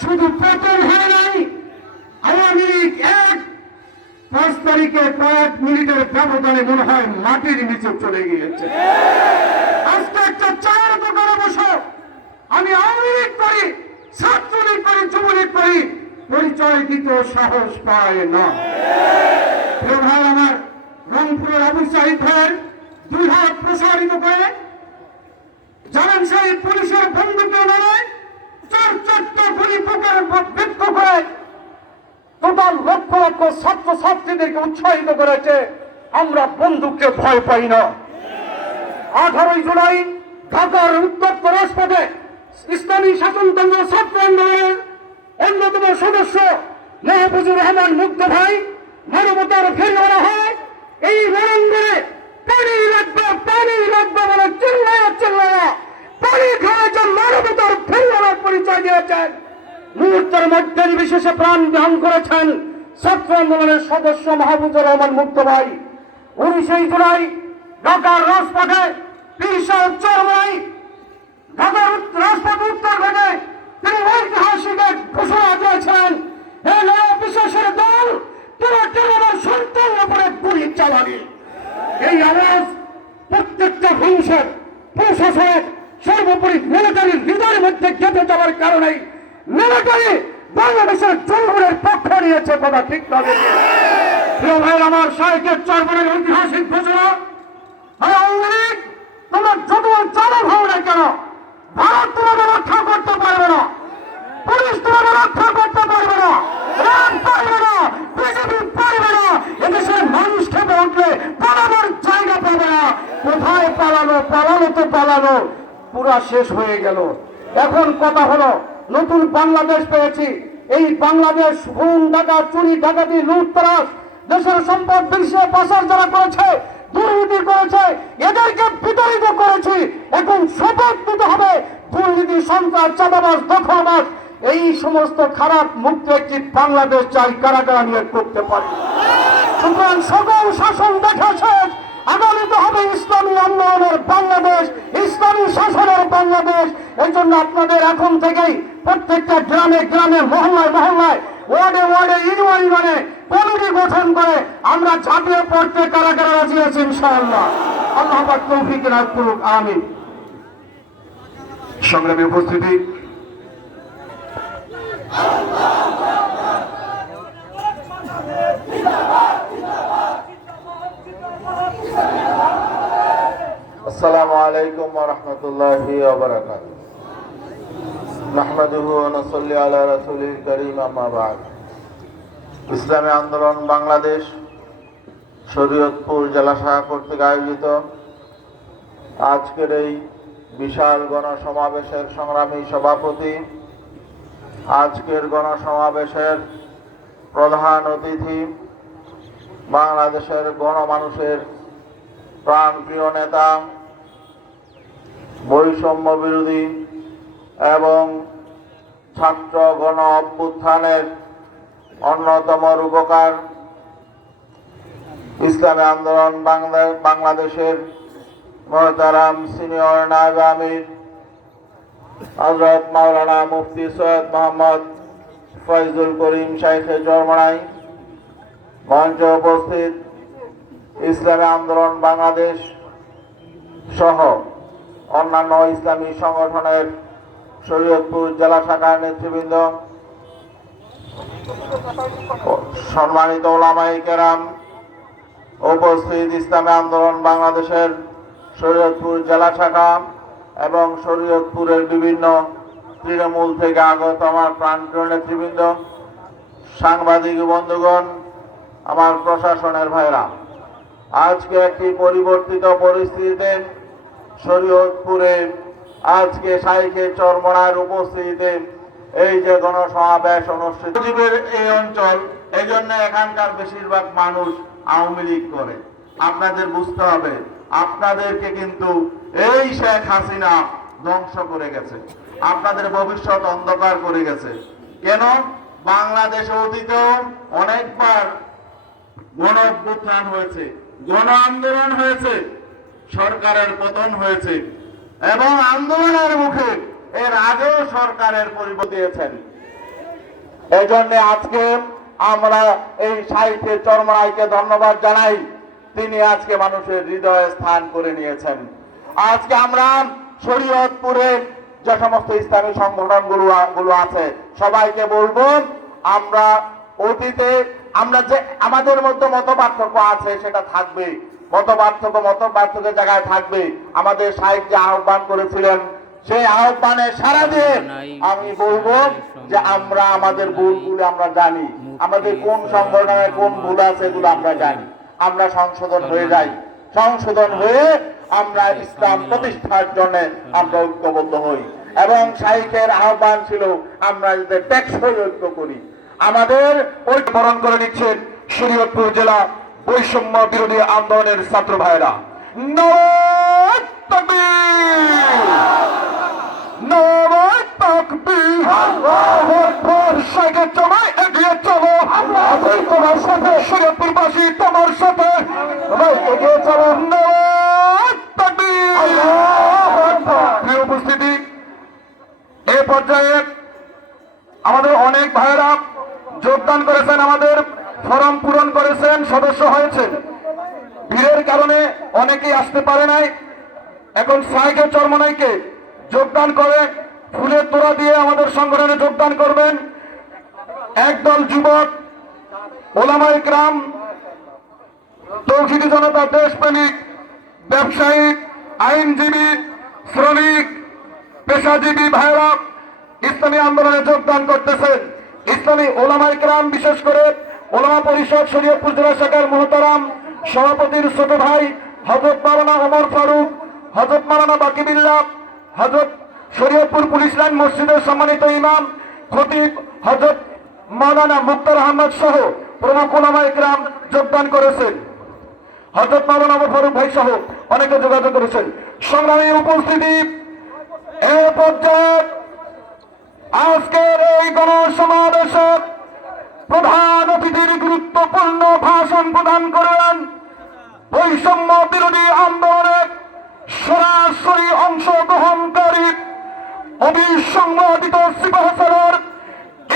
শুধু পতন হয় নাই। আওয়ামী লীগ এক। পাঁচ তারিখে কয়েক মিনিটের ব্যবধানে মনে হয় মাটির নিচে চলে গিয়েছে। আজকে একটা চায়ের দোকানে বসো। আমি আওয়ামী লীগ করি, ছাত্রলীগ করি, যুবলীগ করি। পরিচয় দিতে সাহস পায় না। ভাই, আমার রংপুরের আবু সাহিদ ভাই, দুই হাত প্রসারিত করে জানেন সেই পুলিশের বন্দুকে লড়াই চার বৃক্ষ করে টোটাল লক্ষ লক্ষ ছাত্র ছাত্রীদেরকে উৎসাহিত করেছে। আমরা ভয় পাই না। আঠারোই জুলাই ঢাকার উত্তপ্ত রাজপথে ইসলামী শাসনতন্ত্র ছাত্র আন্দোলনের অন্যতম সদস্য মেহবুজুর রহমান মুগ্ধ ভাই মানবতার ফেরিওয়ালা হয়, এই রণাঙ্গনে মুহূর্তের মধ্যে বিশেষে প্রাণ দান করেছেন ছাত্র আন্দোলনের সদস্য মাহবুবুর রহমান মুক্ত ভাই উনিশে জুলাই ঢাকার রাজপথে তিরিশে চরমাই ঢাকার উত্তর- রাজপথ উত্তর ঘটে তিনি ঐতিহাসিক এক ঘোষণা দিয়েছেন এই নয়া বিশেষের দল তোরা কেন আমার সন্তানের উপরে গুলি চালাবি এই আওয়াজ প্রত্যেকটা মানুষের প্রশাসনের সর্বোপরি মিলিটারি লিডারের মধ্যে গেঁথে যাওয়ার কারণেই মিলিটারি বাংলাদেশের জনগণের পক্ষ নিয়েছে কথা ঠিক তবে প্রিয় ভাই আমার সাহিত্যের চরমনের ঐতিহাসিক ঘোষণা। তোমরা যত চালক হও না কেন, ভারত তোমাকে রক্ষা করতে পারবে না। পুলিশ তোমাকে রক্ষা করতে পারবে না। র্যাব পারবে না। বিজেপি পারবে না। এদেশের মানুষ খেপে উঠলে পালানোর জায়গা পাবে না। কোথায় পালানো পালানো তো পালানো পুরা শেষ হয়ে গেল। এখন কথা হলো নতুন বাংলাদেশ পেয়েছি। এই বাংলাদেশ খুন ডাকা, চুরি ডাকাতি লুটতরাস দেশের সম্পদ বিশ্বে পাচার যারা করেছে, দুর্নীতি করেছে, এদেরকে বিতাড়িত করেছি। এখন শপথ নিতে হবে। দুর্নীতি, সন্ত্রাস চাঁদাবাস দখলবাস এই সমস্ত খারাপ মুক্ত একটি বাংলাদেশ চাই কারা কারা নিয়ে করতে পারি? সুতরাং সকল শাসন দেখা শেষ। আগামীতে হবে ইসলামী আন্দোলনের বাংলাদেশ। ইসলামী শাসনের বাংলাদেশ। এই জন্য আপনাদের এখন থেকেই প্রত্যেকটা গ্রামে গ্রামে, মহল্লায় মহল্লায়, ওয়ার্ডে ওয়ার্ডে, ইউনিয়ন ইউনিয়নে কমিটি গঠন করে আমরা ঝাঁপিয়ে পড়তে কারা কারা রাজি আছি ইনশাআল্লাহ। আল্লাহ তৌফিক রাখ করুক, আমিন। সংগ্রামী উপস্থিতি السلام عليكم ورحمة الله وبركاته نحمده ونصلي على رسوله الكريم أما بعد ইসলামী আন্দোলন বাংলাদেশ শরীয়তপুর জেলা শাখা কর্তৃক আয়োজিত আজকের এই বিশাল গণসমাবেশের সংগ্রামী সভাপতি আজকের গণসমাবেশের প্রধান অতিথি বাংলাদেশের গণমানুষের প্রাণপ্রিয় নেতা বৈষম্য বিরোধী এবং ছাত্র গণ অভ্যুত্থানের অন্যতম রূপকার ইসলামী আন্দোলন বাংলা- বাংলাদেশের মহতারাম সিনিয়র নায়ব আমির হজরত মাওলানা মুফতি সৈয়দ মোহাম্মদ ফয়জুল করিম শাইখে জরমনাই মঞ্চে উপস্থিত ইসলামী আন্দোলন বাংলাদেশ সহ অন্যান্য ইসলামী সংগঠনের শরীয়তপুর জেলা শাখার নেতৃবৃন্দ সম্মানিত ওলামাই কেরাম, উপস্থিত ইসলামী আন্দোলন বাংলাদেশের শরীয়তপুর জেলা শাখা এবং শরীয়তপুরের বিভিন্ন তৃণমূল থেকে আগত আমার প্রাণপ্রিয় নেতৃবৃন্দ, সাংবাদিক বন্ধুগণ, আমার প্রশাসনের ভাইরা আজকে একটি পরিবর্তিত পরিস্থিতিতে শরীয়তপুরে আজকে সাইকে চরমনার উপস্থিতিতে এই যে গণসমাবেশ অনুষ্ঠিত জীবের এই অঞ্চল এই জন্য এখানকার বেশিরভাগ মানুষ আওয়ামী লীগ করে। আপনাদের বুঝতে হবে, আপনাদেরকে কিন্তু এই শেখ হাসিনা ধ্বংস করে গেছে। আপনাদের ভবিষ্যৎ অন্ধকার করে গেছে। কেন? বাংলাদেশে অতীতেও অনেকবার গণ হয়েছে গণ আন্দোলন হয়েছে। সরকারের পতন হয়েছে এবং আন্দোলনের মুখে এর আগেও সরকারের পরিবর্তন দিয়েছেন এই জন্য আজকে আমরা এই সাহিত্যে চরমরাইকে ধন্যবাদ জানাই। তিনি আজকে মানুষের হৃদয়ে স্থান করে নিয়েছেন। আজকে আমরা শরীয়তপুরে যে সমস্ত ইসলামী সংগঠনগুলো গুলো আছে, সবাইকে বলব, আমরা অতীতে আমরা যে আমাদের মধ্যে মত পার্থক্য আছে সেটা থাকবে। মত পার্থক্য মত পার্থক্যের জায়গায় থাকবে। আমাদের সাহিত্য আহ্বান করেছিলেন সেই আহ্বানে সারা দিয়ে আমি বলব যে আমরা আমাদের ভুলগুলো আমরা জানি। আমাদের কোন সংগঠনে কোন ভুল আছে এগুলো আমরা জানি। আমরা সংশোধন হয়ে যাই। সংশোধন হয়ে আমরা ইসলাম প্রতিষ্ঠার জন্য আমরা ঐক্যবদ্ধ হই। এবং শাইখের আহ্বান ছিল আমরা যাতে টেকসই ঐক্য করি। আমাদের ঐক্য বরণ করে নিচ্ছেন শরীয়তপুর জেলা বৈষম্য বিরোধী আন্দোলনের ছাত্র ভাইরা তোমার সাথে তোমার সাথে এগিয়ে চলো! উপস্থিতি এই পর্যায়ে আমাদের অনেক ভাইয়েরা যোগদান করেছেন আমাদের ফরম পূরণ করেছেন, সদস্য হয়েছেন। ভিড়ের কারণে অনেকেই আসতে পারে নাই। এখন সাইকে চরমনাইকে যোগদান করে, ফুলের তোড়া দিয়ে আমাদের সংগঠনে যোগদান করবেন। একদল যুবক ওলামাই গ্রাম তৌহিদি জনতা, দেশপ্রেমিক, ব্যবসায়ী, আইনজীবী, শ্রমিক, পেশাজীবী ভাইরা ইসলামী আন্দোলনে যোগদান করতেছেন। ইসলামী ওলামা ইকরাম বিশেষ করে ওলামা পরিষদ শরীয়তপুর জেলা শাখার মহতারাম সভাপতির ছোট ভাই হজরত মারানা ওমর ফারুক হজরত মারানা বাকিবিল্লাহ হজরত শরীয়তপুর পুলিশ লাইন মসজিদের সম্মানিত ইমাম, খতিব হজরত মাওলানা মুক্তার আহমদ সহ প্রমুখ ওলামা ইকরাম যোগদান করেছেন। হজরত মাওলানা ওমর ফারুক ভাই সহ অনেকে যোগাযোগ করেছেন। সংগ্রামী উপস্থিতি এ পর্যায়ে আজকের এই গণসমাবেশে প্রধান অতিথির গুরুত্বপূর্ণ ভাষণ প্রদান করেন বৈষম্য বিরোধী আন্দোলনে সরাসরি অংশগ্রহণকারী অবিসংবাদিত সিপাহসালার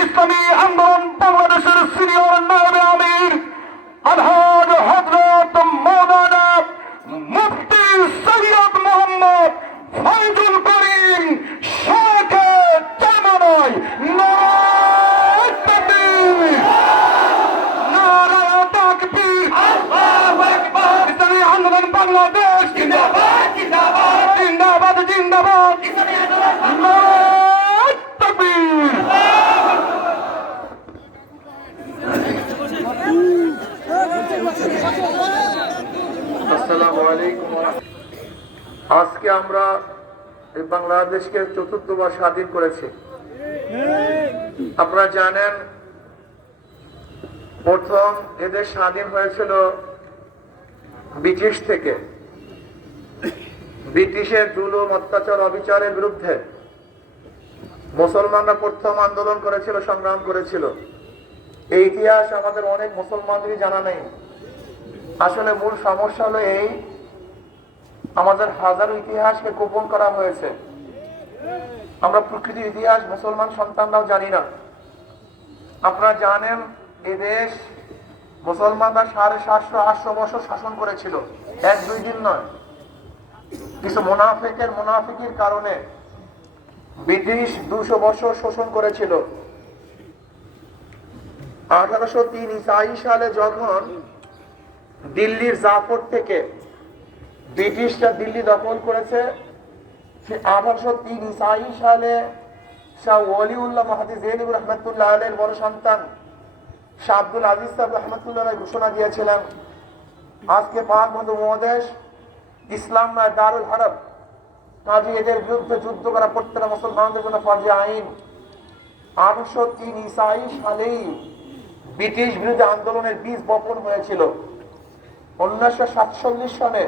ইসলামী আন্দোলন বাংলাদেশের সিনিয়র নায়বে আমির আলহাজ হজরত মৌলানা মুফতি সৈয়দ মোহাম্মদ ফয়জুল করিম শাখে চামানায় নারায়ণ তাকবীর! নারায়ণ তাকবীর! ইসলামী আন্দোলন বাংলাদেশ জিন্দাবাদ জিন্দাবাদ জিন্দাবাদ নারায়ণ তাকবীর! আসসালামু আলাইকুম ওয়া রাহমাতুল্লাহ। আজকে আমরা এই বাংলাদেশকে চতুর্থবার স্বাধীন করেছি আপনারা জানেন প্রথম এদের স্বাধীন হয়েছিল ব্রিটিশ থেকে ব্রিটিশের জুলুম, অত্যাচার, অবিচারের বিরুদ্ধে মুসলমানরা প্রথম আন্দোলন করেছিল, সংগ্রাম করেছিল। এই ইতিহাস আমাদের অনেক মুসলমানদেরই জানা নেই। আসলে মূল সমস্যা হলো এই, আমাদের হাজারো ইতিহাসকে গোপন করা হয়েছে। আমরা প্রকৃতির ইতিহাস, মুসলমান সন্তানরাও জানি না। আপনারা জানেন, এ দেশ মুসলমানরা সাড়ে সাতশো, আটশো বছর শাসন করেছিল। এক দুই দিন নয়। কিছু মোনাফেকের মোনাফিকির কারণে ব্রিটিশ দুশো বছর শোষণ করেছিল। আঠারোশো তিন সালে যখন দিল্লির জাফর থেকে ব্রিটিশরা দিল্লি দখল করেছে আঠারোশো তিন ইসাই সালে শাহ ওয়ালিউল্লাহ মাহাদি জেনুর রহমতুল্লাহ আলের বড় সন্তান শাহ আব্দুল আজিজ সাহেব রহমতুল্লাহ ঘোষণা দিয়েছিলেন, আজকে পাক বন্ধু মহাদেশ ইসলাম নয় দারুল হরব কাজে এদের বিরুদ্ধে যুদ্ধ করা প্রত্যেকটা মুসলমানদের জন্য ফরজে আইন। আঠারোশো তিন ইসাই সালেই ব্রিটিশ বিরুদ্ধে আন্দোলনের বীজ বপন হয়েছিল। উনিশশো সাতচল্লিশ সনে